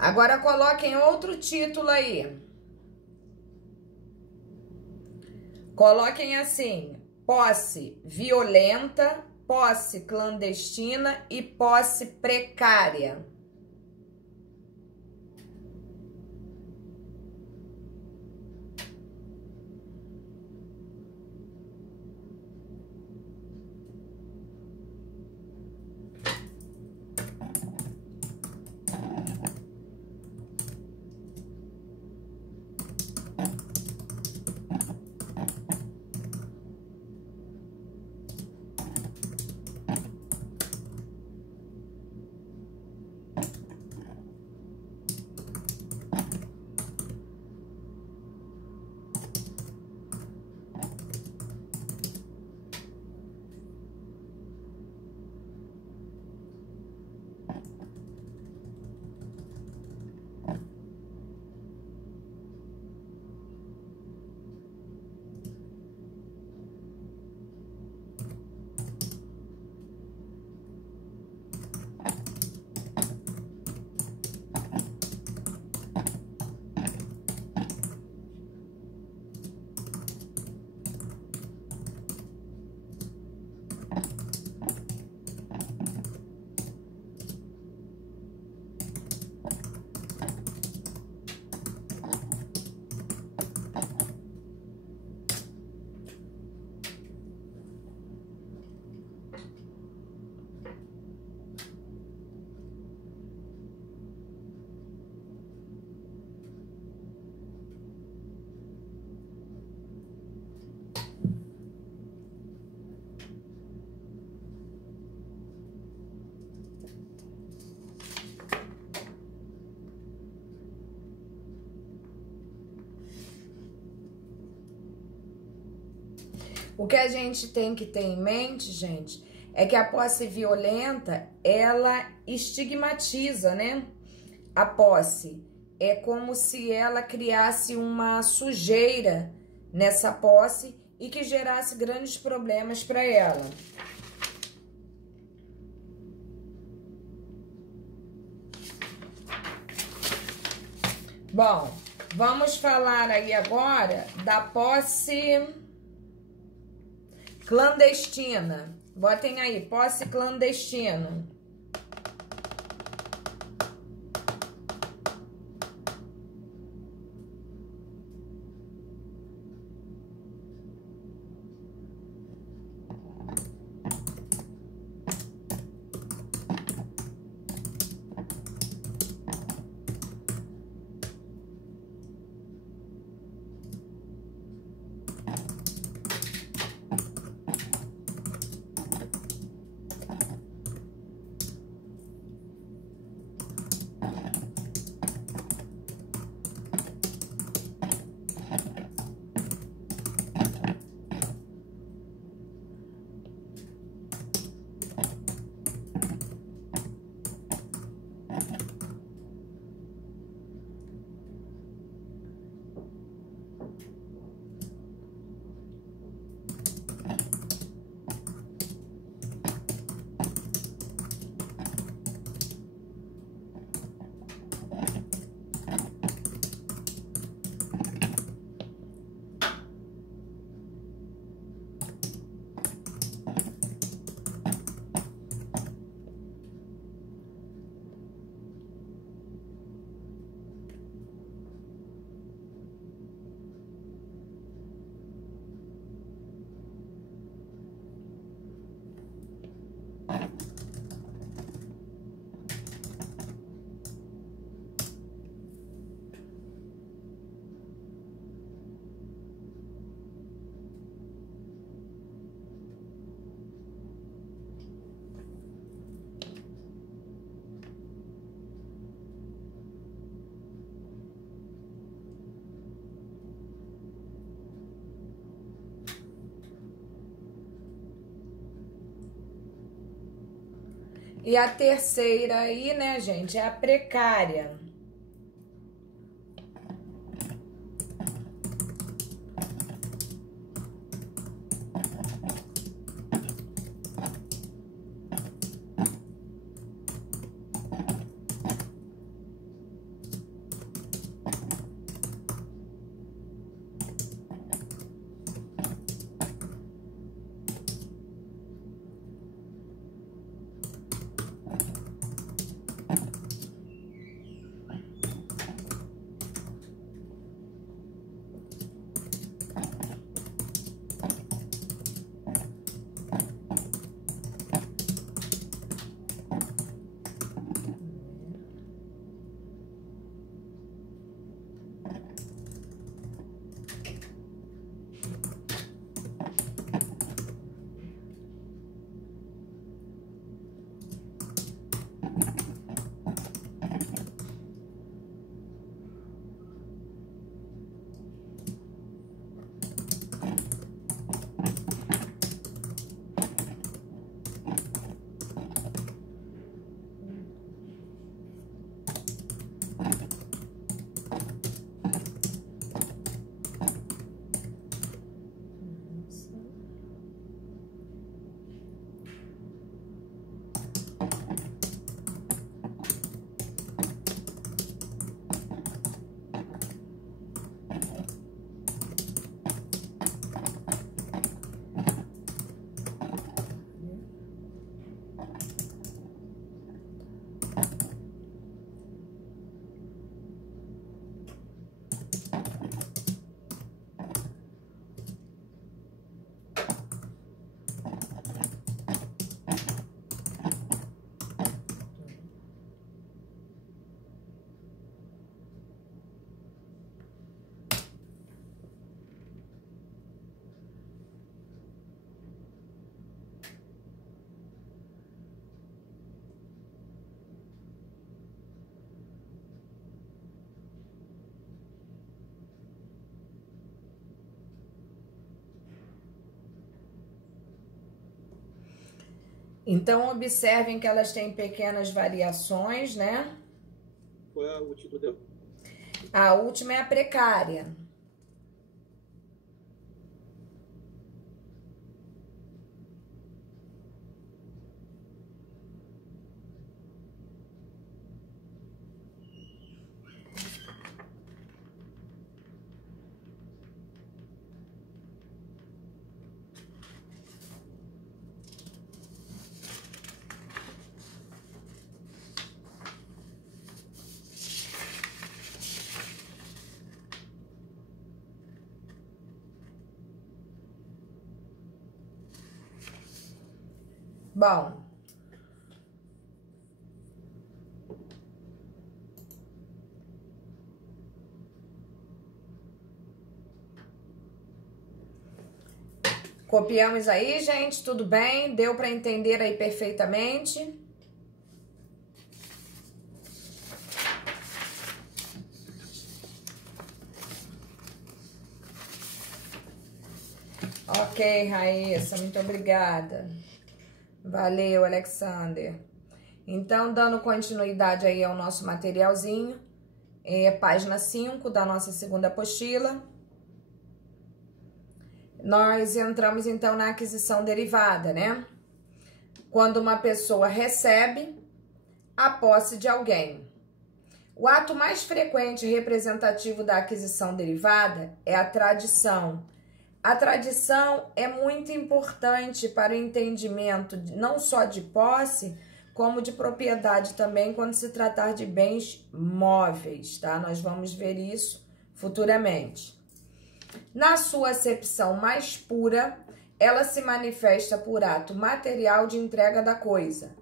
Agora coloquem outro título aí. Coloquem assim: posse violenta, posse clandestina e posse precária. O que a gente tem que ter em mente, gente, é que a posse violenta, ela estigmatiza, né? A posse é como se ela criasse uma sujeira nessa posse e que gerasse grandes problemas para ela. Bom, vamos falar aí agora da posse clandestina. Botem aí, posse clandestina. E a terceira aí, né, gente, é a precária. Então, observem que elas têm pequenas variações, né? Qual é a última dela? A última é a precária. Bom, copiamos aí, gente, tudo bem? Deu para entender aí perfeitamente? Ok, Raíssa, muito obrigada. Valeu, Alexander. Então, dando continuidade aí ao nosso materialzinho, página 5 da nossa segunda apostila. Nós entramos, então, na aquisição derivada, né? Quando uma pessoa recebe a posse de alguém. O ato mais frequente e representativo da aquisição derivada é a tradição. A tradição é muito importante para o entendimento não só de posse, como de propriedade também, quando se tratar de bens móveis, tá? Nós vamos ver isso futuramente. Na sua acepção mais pura, ela se manifesta por ato material de entrega da coisa,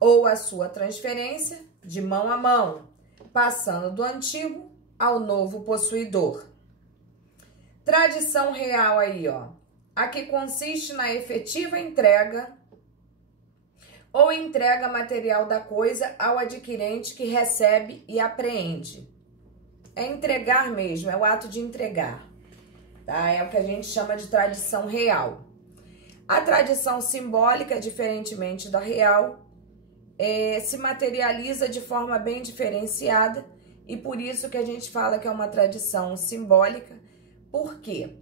ou a sua transferência de mão a mão, passando do antigo ao novo possuidor. Tradição real aí, ó, a que consiste na efetiva entrega ou entrega material da coisa ao adquirente que recebe e apreende. É entregar mesmo, é o ato de entregar, tá? É o que a gente chama de tradição real. A tradição simbólica, diferentemente da real, se materializa de forma bem diferenciada e por isso que a gente fala que é uma tradição simbólica. Por quê?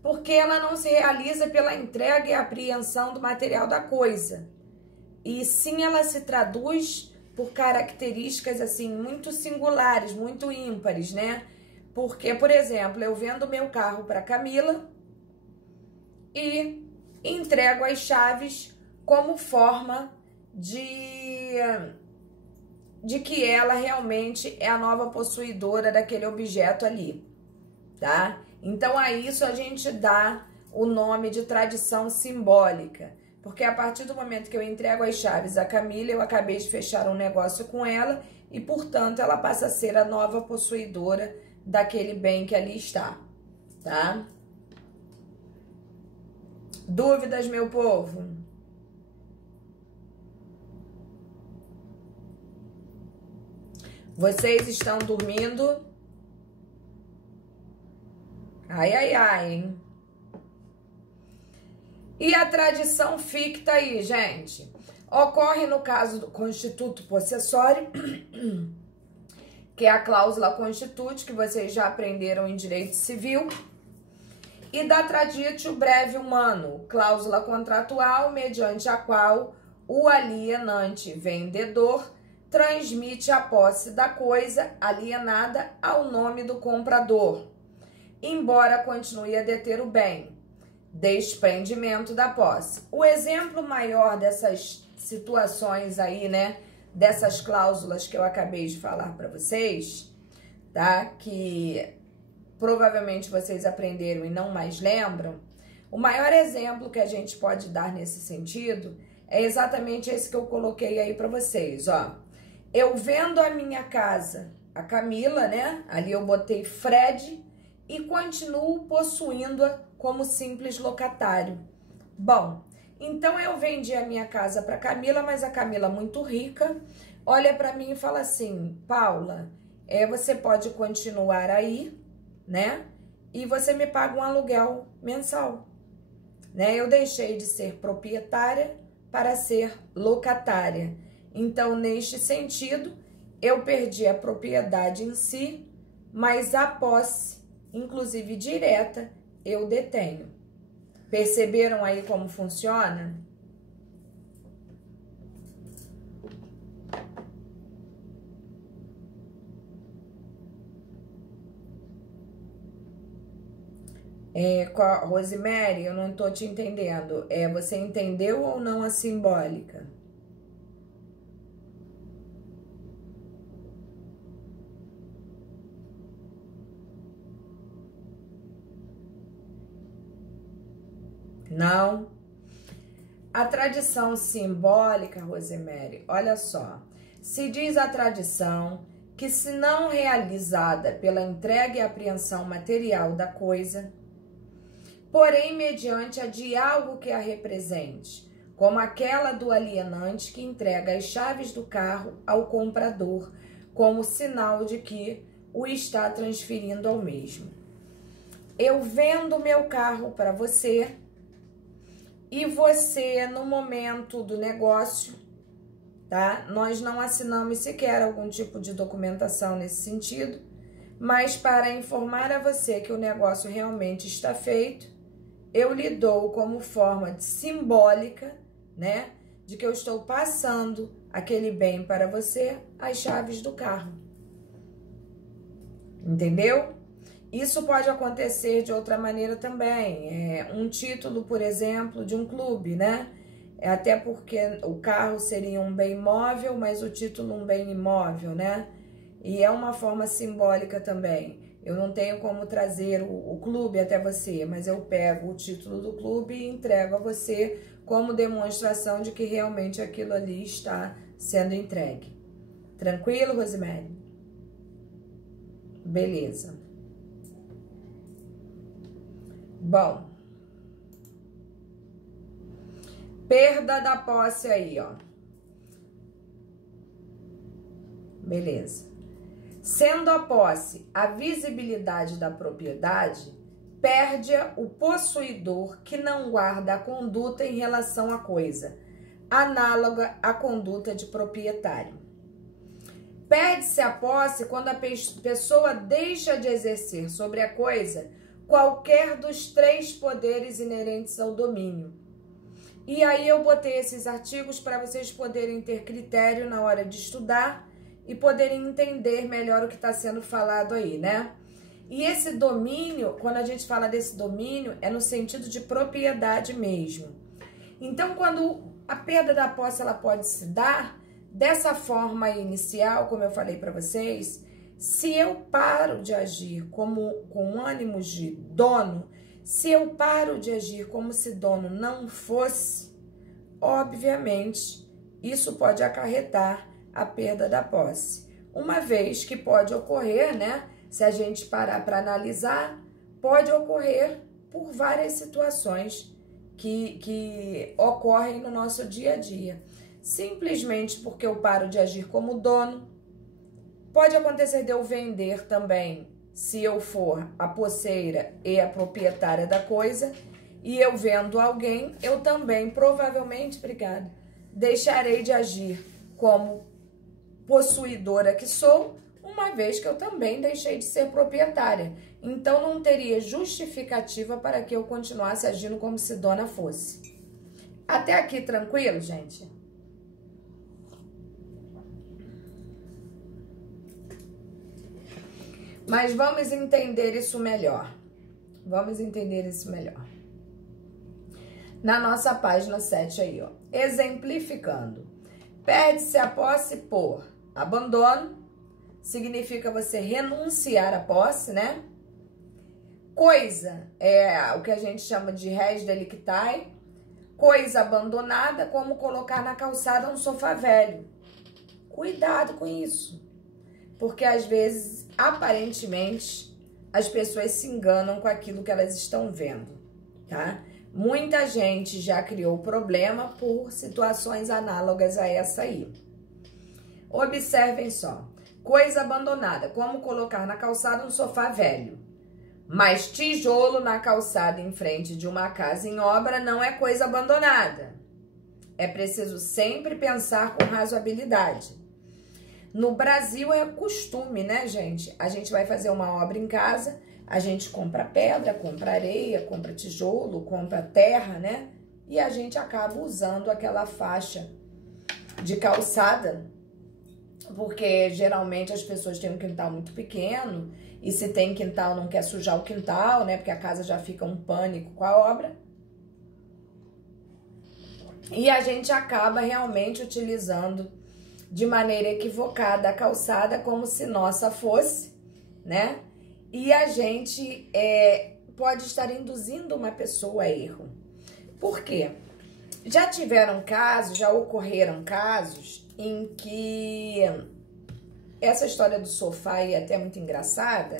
Porque ela não se realiza pela entrega e apreensão do material da coisa, e sim ela se traduz por características assim muito singulares, muito ímpares, né? Porque, por exemplo, eu vendo meu carro para Camila e entrego as chaves como forma de que ela realmente é a nova possuidora daquele objeto ali, tá? Então, a isso a gente dá o nome de tradição simbólica, porque a partir do momento que eu entrego as chaves à Camila, eu acabei de fechar um negócio com ela e, portanto, ela passa a ser a nova possuidora daquele bem que ali está, tá? Dúvidas, meu povo? Vocês estão dormindo? Ai, ai, ai, hein? E a tradição ficta aí, gente? Ocorre no caso do constituto possessório, que é a cláusula constituinte, que vocês já aprenderam em direito civil, e da traditio breve humano, cláusula contratual, mediante a qual o alienante vendedor transmite a posse da coisa alienada ao nome do comprador, embora continue a deter o bem. Desprendimento da posse. O exemplo maior dessas situações aí, né, dessas cláusulas que eu acabei de falar para vocês, tá? Que provavelmente vocês aprenderam e não mais lembram. O maior exemplo que a gente pode dar nesse sentido é exatamente esse que eu coloquei aí para vocês, ó. Eu vendo a minha casa, a Camila, né? Ali eu botei Fred e continuo possuindo-a como simples locatário. Bom, então eu vendi a minha casa para Camila, mas a Camila muito rica olha para mim e fala assim: Paula, você pode continuar aí, né? E você me paga um aluguel mensal, né? Eu deixei de ser proprietária para ser locatária. Então, neste sentido, eu perdi a propriedade em si, mas a posse, inclusive direta, eu detenho. Perceberam aí como funciona? Rosemary, eu não tô te entendendo. Você entendeu ou não a simbólica? Não? A tradição simbólica, Rosemary, olha só. Se diz a tradição que, se não realizada pela entrega e apreensão material da coisa, porém mediante a de algo que a represente, como aquela do alienante que entrega as chaves do carro ao comprador, como sinal de que o está transferindo ao mesmo. Eu vendo meu carro para você e você, no momento do negócio, tá? Nós não assinamos sequer algum tipo de documentação nesse sentido, mas para informar a você que o negócio realmente está feito, eu lhe dou como forma simbólica, né, de que eu estou passando aquele bem para você, as chaves do carro. Entendeu? Isso pode acontecer de outra maneira também. Um título, por exemplo, de um clube, né? Até porque o carro seria um bem móvel, mas o título um bem imóvel, né? E é uma forma simbólica também. Eu não tenho como trazer o clube até você, mas eu pego o título do clube e entrego a você como demonstração de que realmente aquilo ali está sendo entregue. Tranquilo, Rosemary? Beleza. Bom, perda da posse aí, ó. Beleza. Sendo a posse a visibilidade da propriedade, perde-a o possuidor que não guarda a conduta em relação à coisa, análoga à conduta de proprietário. Perde-se a posse quando a pessoa deixa de exercer sobre a coisa qualquer dos 3 poderes inerentes ao domínio. E aí eu botei esses artigos para vocês poderem ter critério na hora de estudar e poderem entender melhor o que está sendo falado aí, né? E esse domínio, quando a gente fala desse domínio, é no sentido de propriedade mesmo. Então, quando a perda da posse ela pode se dar dessa forma inicial, como eu falei para vocês, se eu paro de agir com ânimos de dono, se eu paro de agir como se dono não fosse, obviamente, isso pode acarretar a perda da posse. Uma vez que pode ocorrer, né, se a gente parar para analisar, pode ocorrer por várias situações que ocorrem no nosso dia a dia. Simplesmente porque eu paro de agir como dono. Pode acontecer de eu vender também, se eu for a posseira e a proprietária da coisa, e eu vendo alguém, eu também provavelmente, obrigada, deixarei de agir como possuidora que sou, uma vez que eu também deixei de ser proprietária. Então, não teria justificativa para que eu continuasse agindo como se dona fosse. Até aqui, tranquilo, gente? Mas vamos entender isso melhor. Vamos entender isso melhor. Na nossa página 7 aí, ó. Exemplificando. Perde-se a posse por abandono. Significa você renunciar à posse, né? Coisa é o que a gente chama de res delictae. Coisa abandonada, como colocar na calçada um sofá velho. Cuidado com isso. Porque às vezes, aparentemente, as pessoas se enganam com aquilo que elas estão vendo, tá? Muita gente já criou problema por situações análogas a essa aí. Observem só. Coisa abandonada, como colocar na calçada um sofá velho. Mas tijolo na calçada em frente de uma casa em obra não é coisa abandonada. É preciso sempre pensar com razoabilidade. No Brasil é costume, né, gente? A gente vai fazer uma obra em casa, a gente compra pedra, compra areia, compra tijolo, compra terra, né? E a gente acaba usando aquela faixa de calçada, porque geralmente as pessoas têm um quintal muito pequeno, e se tem quintal não quer sujar o quintal, né? Porque a casa já fica um pânico com a obra. E a gente acaba realmente utilizando de maneira equivocada a calçada como se nossa fosse, né? E a gente pode estar induzindo uma pessoa a erro. Por quê? Já tiveram casos, já ocorreram casos em que essa história do sofá é até muito engraçada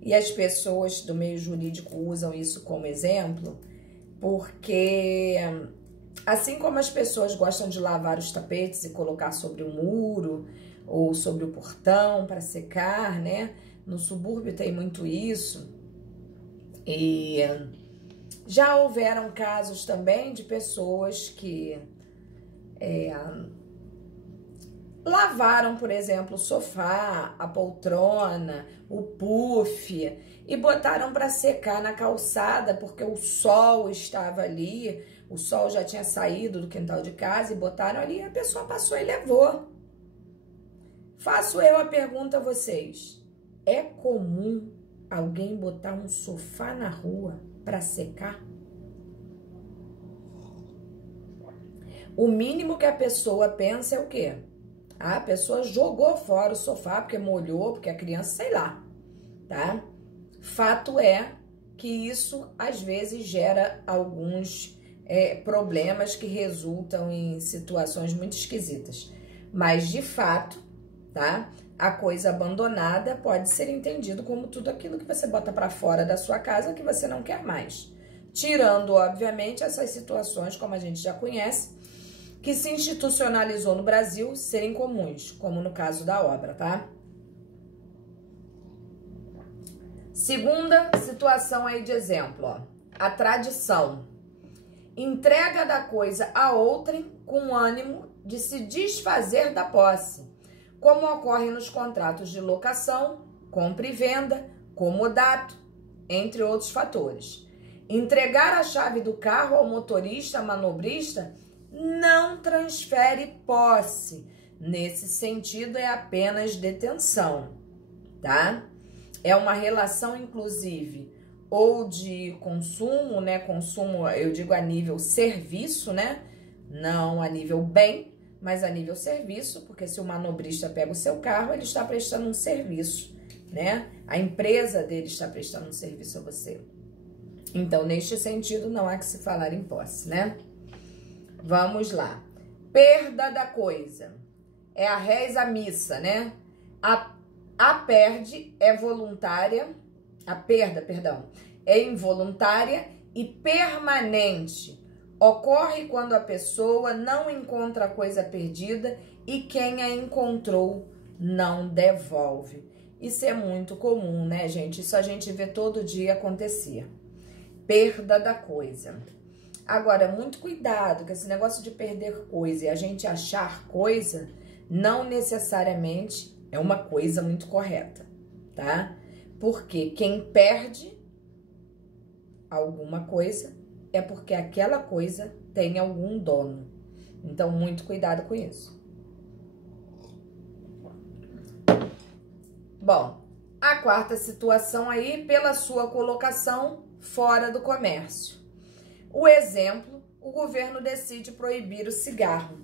e as pessoas do meio jurídico usam isso como exemplo, porque assim como as pessoas gostam de lavar os tapetes e colocar sobre o muro ou sobre o portão para secar, né? No subúrbio tem muito isso. E já houveram casos também de pessoas que lavaram, por exemplo, o sofá, a poltrona, o puff e botaram para secar na calçada porque o sol estava ali, o sol já tinha saído do quintal de casa e botaram ali e a pessoa passou e levou. Faço eu a pergunta a vocês: é comum alguém botar um sofá na rua para secar? O mínimo que a pessoa pensa é o quê? A pessoa jogou fora o sofá porque molhou, porque a criança, sei lá, tá? Fato é que isso às vezes gera alguns problemas que resultam em situações muito esquisitas. Mas de fato, tá? A coisa abandonada pode ser entendido como tudo aquilo que você bota para fora da sua casa que você não quer mais. Tirando, obviamente, essas situações, como a gente já conhece, que se institucionalizou no Brasil serem comuns, como no caso da obra, tá? Segunda situação aí de exemplo, ó. A tradição. Entrega da coisa a outrem com ânimo de se desfazer da posse, como ocorre nos contratos de locação, compra e venda, comodato, entre outros fatores. Entregar a chave do carro ao motorista, manobrista, não transfere posse. Nesse sentido, é apenas detenção, tá? É uma relação, inclusive, ou de consumo, né? Consumo, eu digo a nível serviço, né? Não a nível bem, mas a nível serviço, porque se o manobrista pega o seu carro, ele está prestando um serviço, né? A empresa dele está prestando um serviço a você. Então, neste sentido, não há que se falar em posse, né? Vamos lá. Perda da coisa. É a res a missa, né? A perda, perdão, é involuntária e permanente. Ocorre quando a pessoa não encontra a coisa perdida e quem a encontrou não devolve. Isso é muito comum, né, gente? Isso a gente vê todo dia acontecer. Perda da coisa. Agora, muito cuidado, que esse negócio de perder coisa e a gente achar coisa, não necessariamente é uma coisa muito correta, tá? Porque quem perde alguma coisa é porque aquela coisa tem algum dono. Então, muito cuidado com isso. Bom, a quarta situação aí, pela sua colocação fora do comércio. O exemplo, o governo decide proibir o cigarro.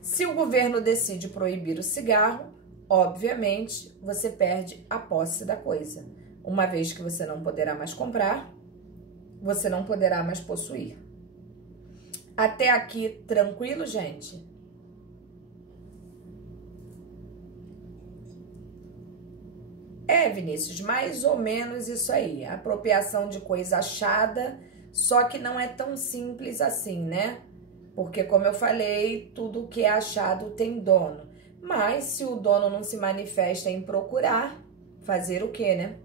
Se o governo decide proibir o cigarro, obviamente, você perde a posse da coisa. Uma vez que você não poderá mais comprar, você não poderá mais possuir. Até aqui, tranquilo, gente? Vinícius, mais ou menos isso aí. Apropriação de coisa achada, só que não é tão simples assim, né? Porque, como eu falei, tudo que é achado tem dono. Mas, se o dono não se manifesta em procurar, fazer o quê, né?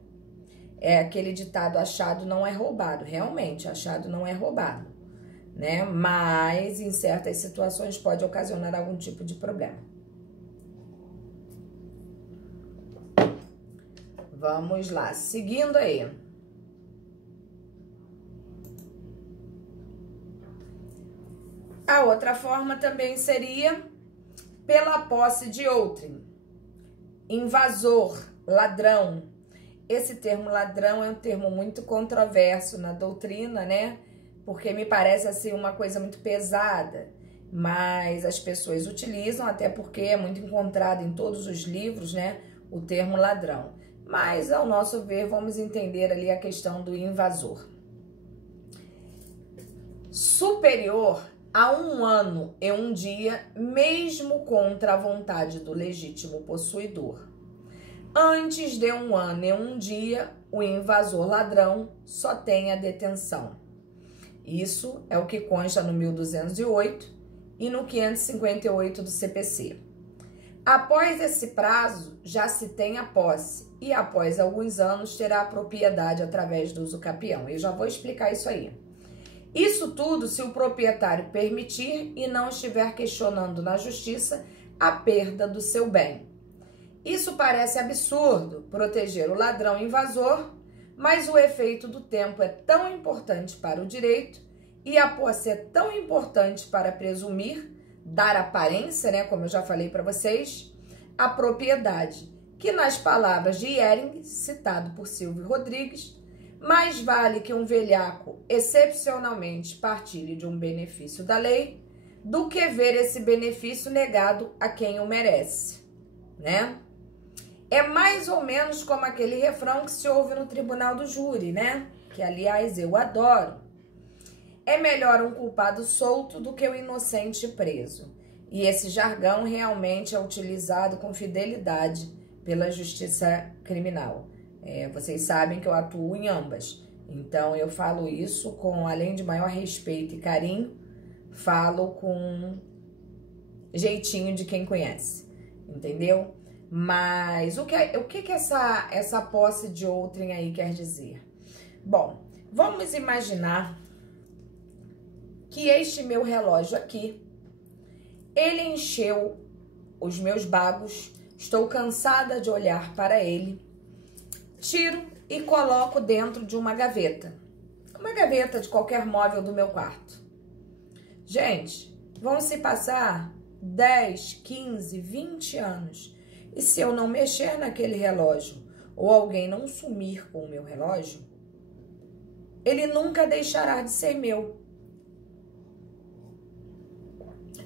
É aquele ditado, achado não é roubado. Realmente, achado não é roubado, né? Mas, em certas situações, pode ocasionar algum tipo de problema. Vamos lá, seguindo aí. A outra forma também seria pela posse de outrem. Invasor, ladrão. Esse termo ladrão é um termo muito controverso na doutrina, né? Porque me parece assim uma coisa muito pesada, mas as pessoas utilizam, até porque é muito encontrado em todos os livros, né? O termo ladrão. Mas, ao nosso ver, vamos entender ali a questão do invasor. Superior a 1 ano e 1 dia, mesmo contra a vontade do legítimo possuidor. Antes de 1 ano e 1 dia, o invasor ladrão só tem a detenção. Isso é o que consta no 1208 e no 558 do CPC. Após esse prazo, já se tem a posse e após alguns anos terá a propriedade através do uso capião. Eu já vou explicar isso aí. Isso tudo se o proprietário permitir e não estiver questionando na justiça a perda do seu bem. Isso parece absurdo, proteger o ladrão invasor, mas o efeito do tempo é tão importante para o direito e a posse é tão importante para presumir, dar aparência, né, como eu já falei para vocês, a propriedade, que nas palavras de Ehring, citado por Silvio Rodrigues, mais vale que um velhaco excepcionalmente partilhe de um benefício da lei do que ver esse benefício negado a quem o merece, né? É mais ou menos como aquele refrão que se ouve no tribunal do júri, né? Que, aliás, eu adoro. É melhor um culpado solto do que o inocente preso. E esse jargão realmente é utilizado com fidelidade pela justiça criminal. Vocês sabem que eu atuo em ambas. Então, eu falo isso com, além de maior respeito e carinho, falo com jeitinho de quem conhece. Entendeu? Mas o que essa posse de outrem aí quer dizer? Bom, vamos imaginar que este meu relógio aqui, ele encheu os meus bagos, estou cansada de olhar para ele, tiro e coloco dentro de uma gaveta de qualquer móvel do meu quarto. Gente, vão se passar 10, 15, 20 anos, e se eu não mexer naquele relógio, ou alguém não sumir com o meu relógio, ele nunca deixará de ser meu.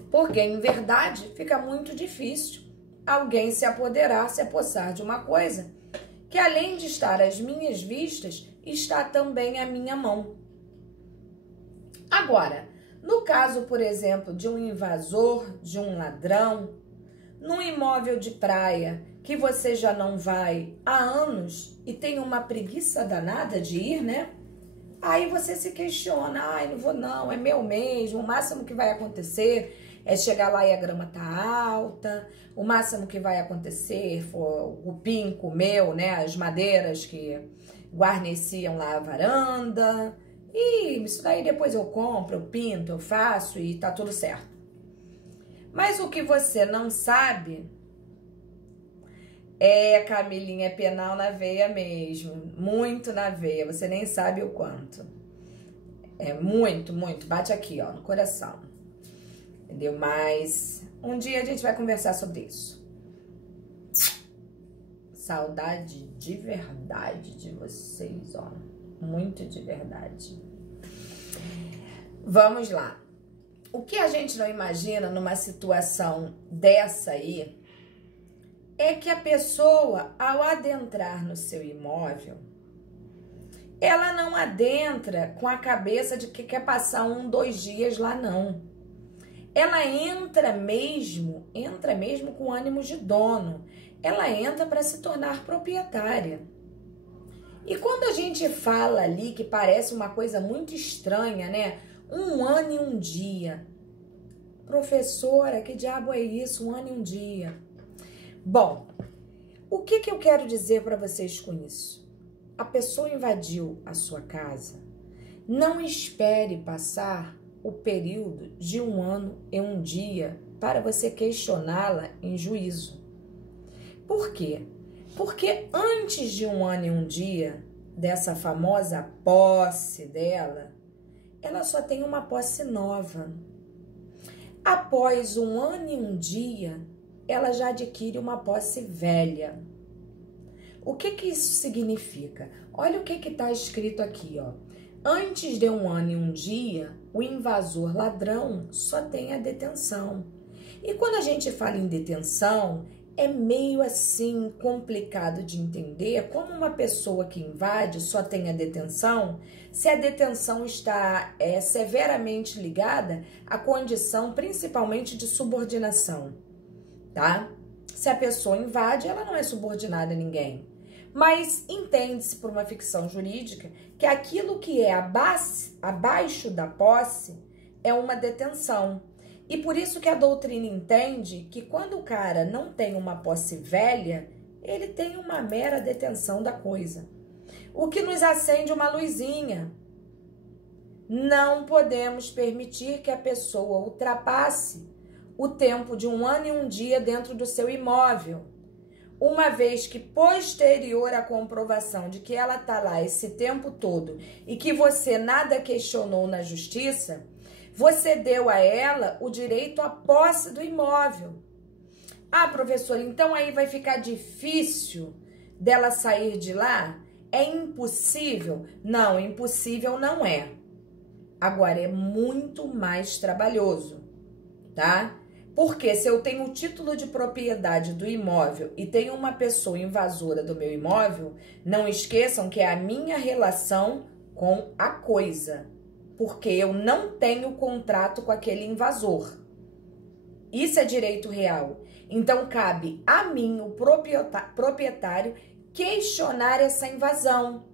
Porque, em verdade, fica muito difícil alguém se apossar de uma coisa que, além de estar às minhas vistas, está também à minha mão. Agora, no caso, por exemplo, de um invasor, de um ladrão, num imóvel de praia que você já não vai há anos e tem uma preguiça danada de ir, né? Aí você se questiona, ai, não vou não, é meu mesmo, o máximo que vai acontecer é chegar lá e a grama tá alta, o máximo que vai acontecer for o cupim comeu, né, as madeiras que guarneciam lá a varanda, e isso daí depois eu compro, eu pinto, eu faço e tá tudo certo. Mas o que você não sabe Camilinha, é penal na veia mesmo, muito na veia, você nem sabe o quanto. É muito, muito, bate aqui, ó, no coração. Entendeu? Mas um dia a gente vai conversar sobre isso. Saudade de verdade de vocês, ó, muito de verdade. Vamos lá. O que a gente não imagina numa situação dessa aí é que a pessoa, ao adentrar no seu imóvel, ela não adentra com a cabeça de que quer passar 1, 2 dias lá, não. Ela entra mesmo com ânimo de dono. Ela entra para se tornar proprietária. E quando a gente fala ali que parece uma coisa muito estranha, né? 1 ano e 1 dia. Professora, que diabo é isso? 1 ano e 1 dia. Bom, o que eu quero dizer para vocês com isso? A pessoa invadiu a sua casa. Não espere passar o período de 1 ano e 1 dia para você questioná-la em juízo. Por quê? Porque antes de 1 ano e 1 dia, dessa famosa posse dela, ela só tem uma posse nova. Após 1 ano e 1 dia, ela já adquire uma posse velha. O que isso significa? Olha o que está escrito aqui, ó. Antes de 1 ano e 1 dia, o invasor ladrão só tem a detenção. E quando a gente fala em detenção, é meio assim complicado de entender como uma pessoa que invade só tem a detenção, se a detenção está severamente ligada à condição principalmente de subordinação, tá? Se a pessoa invade, ela não é subordinada a ninguém. Mas entende-se por uma ficção jurídica que aquilo que é abaixo da posse é uma detenção. E por isso que a doutrina entende que quando o cara não tem uma posse velha, ele tem uma mera detenção da coisa. O que nos acende uma luzinha. Não podemos permitir que a pessoa ultrapasse o tempo de 1 ano e 1 dia dentro do seu imóvel. Uma vez que posterior à comprovação de que ela está lá esse tempo todo e que você nada questionou na justiça, você deu a ela o direito à posse do imóvel. Ah, professora, então aí vai ficar difícil dela sair de lá? É impossível? Não, impossível não é. Agora, é muito mais trabalhoso, tá? Porque se eu tenho o título de propriedade do imóvel e tenho uma pessoa invasora do meu imóvel, não esqueçam que é a minha relação com a coisa. Porque eu não tenho contrato com aquele invasor. Isso é direito real. Então, cabe a mim, o proprietário, questionar essa invasão.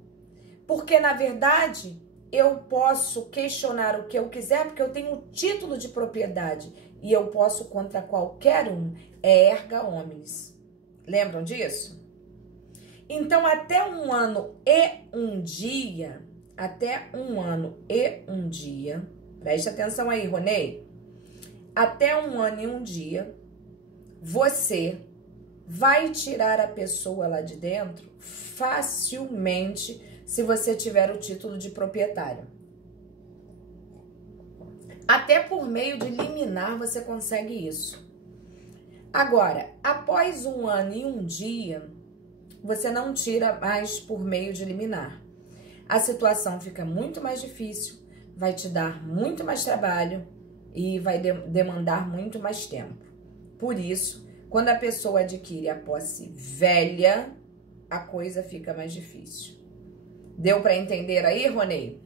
Porque, na verdade, eu posso questionar o que eu quiser, porque eu tenho o título de propriedade. E eu posso contra qualquer um. É erga omnes. Lembram disso? Então, até 1 ano e 1 dia... Até 1 ano e 1 dia, preste atenção aí, Ronei. Até 1 ano e 1 dia, você vai tirar a pessoa lá de dentro facilmente se você tiver o título de proprietário. Até por meio de liminar você consegue isso. Agora, após 1 ano e 1 dia, você não tira mais por meio de liminar. A situação fica muito mais difícil, vai te dar muito mais trabalho e vai demandar muito mais tempo. Por isso, quando a pessoa adquire a posse velha, a coisa fica mais difícil. Deu para entender aí, Ronei?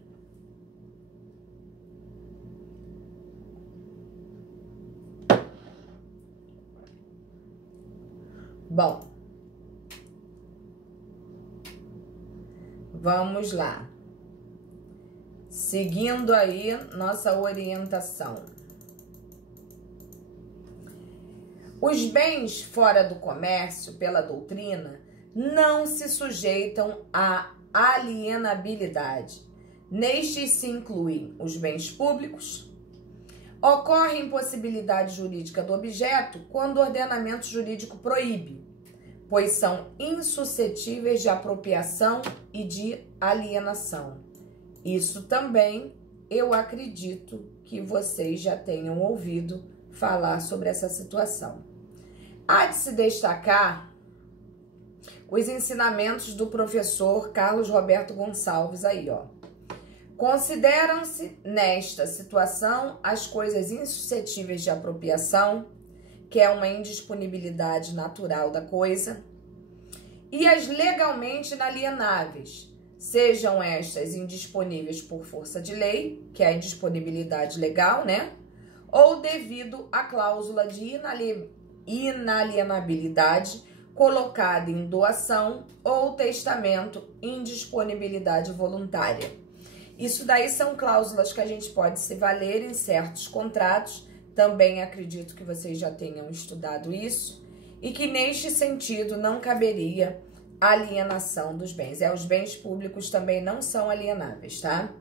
Bom, Vamos lá. Seguindo aí nossa orientação. Os bens fora do comércio, pela doutrina, não se sujeitam à alienabilidade. Nestes se incluem os bens públicos. Ocorre impossibilidade jurídica do objeto quando o ordenamento jurídico proíbe, pois são insuscetíveis de apropriação e de alienação. Isso também eu acredito que vocês já tenham ouvido falar sobre essa situação. Há de se destacar os ensinamentos do professor Carlos Roberto Gonçalves aí, ó. Consideram-se nesta situação as coisas insuscetíveis de apropriação, que é uma indisponibilidade natural da coisa, e as legalmente inalienáveis, sejam estas indisponíveis por força de lei, que é a indisponibilidade legal, né? Ou devido à cláusula de inalienabilidade colocada em doação ou testamento, indisponibilidade voluntária. Isso daí são cláusulas que a gente pode se valer em certos contratos. Também acredito que vocês já tenham estudado isso e que neste sentido não caberia alienação dos bens. Os bens públicos também não são alienáveis, tá?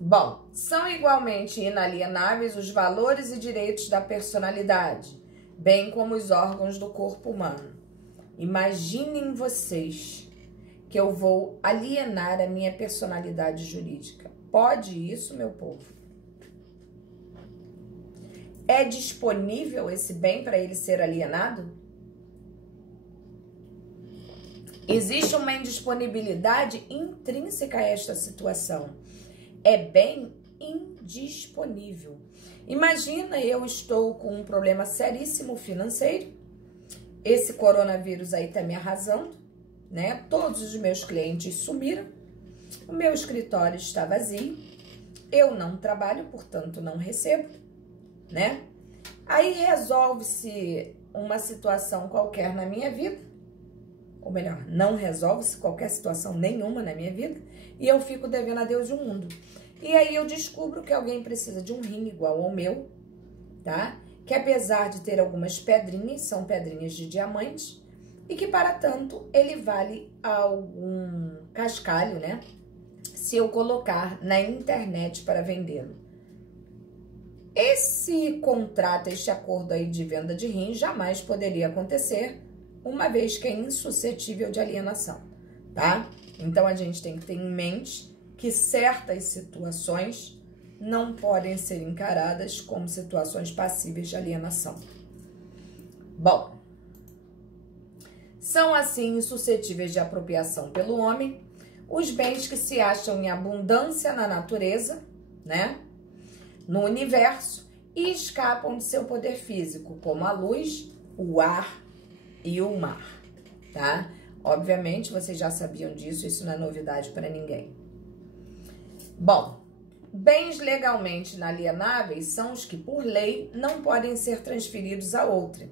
Bom, são igualmente inalienáveis os valores e direitos da personalidade, bem como os órgãos do corpo humano. Imaginem vocês que eu vou alienar a minha personalidade jurídica. Pode isso, meu povo? É disponível esse bem para ele ser alienado? Existe uma indisponibilidade intrínseca a esta situação. É bem indisponível. Imagina, eu estou com um problema seríssimo financeiro. Esse coronavírus aí tá me arrasando, né? Todos os meus clientes sumiram. O meu escritório está vazio. Eu não trabalho, portanto não recebo, né? Aí resolve-se uma situação qualquer na minha vida, ou melhor, não resolve-se qualquer situação nenhuma na minha vida, e eu fico devendo a Deus e o mundo. E aí eu descubro que alguém precisa de um rim igual ao meu, tá? Que apesar de ter algumas pedrinhas, são pedrinhas de diamante, e que para tanto ele vale algum cascalho, né? Se eu colocar na internet para vendê-lo. Esse contrato, este acordo aí de venda de rim jamais poderia acontecer, uma vez que é insuscetível de alienação, tá? Então a gente tem que ter em mente que certas situações não podem ser encaradas como situações passíveis de alienação. Bom, são assim insuscetíveis de apropriação pelo homem os bens que se acham em abundância na natureza, né? No universo, e escapam de seu poder físico, como a luz, o ar e o mar, tá? Obviamente, vocês já sabiam disso, isso não é novidade para ninguém. Bom, bens legalmente inalienáveis são os que, por lei, não podem ser transferidos a outrem,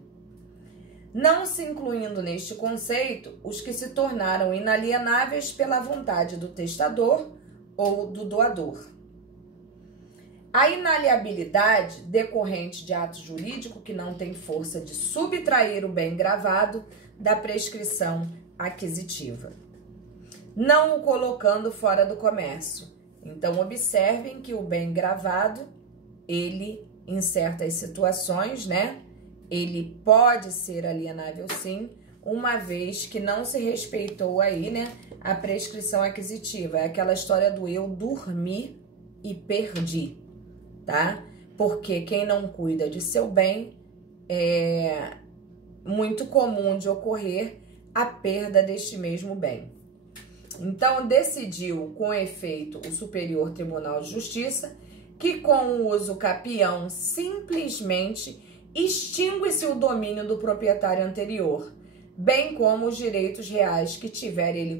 não se incluindo neste conceito os que se tornaram inalienáveis pela vontade do testador ou do doador. A inaliabilidade decorrente de ato jurídico que não tem força de subtrair o bem gravado da prescrição aquisitiva, não o colocando fora do comércio. Então, observem que o bem gravado, ele, em certas situações, né, ele pode ser alienável sim, uma vez que não se respeitou aí, né, a prescrição aquisitiva. É aquela história do eu dormi e perdi, tá? Porque quem não cuida de seu bem é muito comum de ocorrer a perda deste mesmo bem. Então, decidiu com efeito o Superior Tribunal de Justiça que com o uso capião simplesmente extingue-se o domínio do proprietário anterior, bem como os direitos reais que tiver ele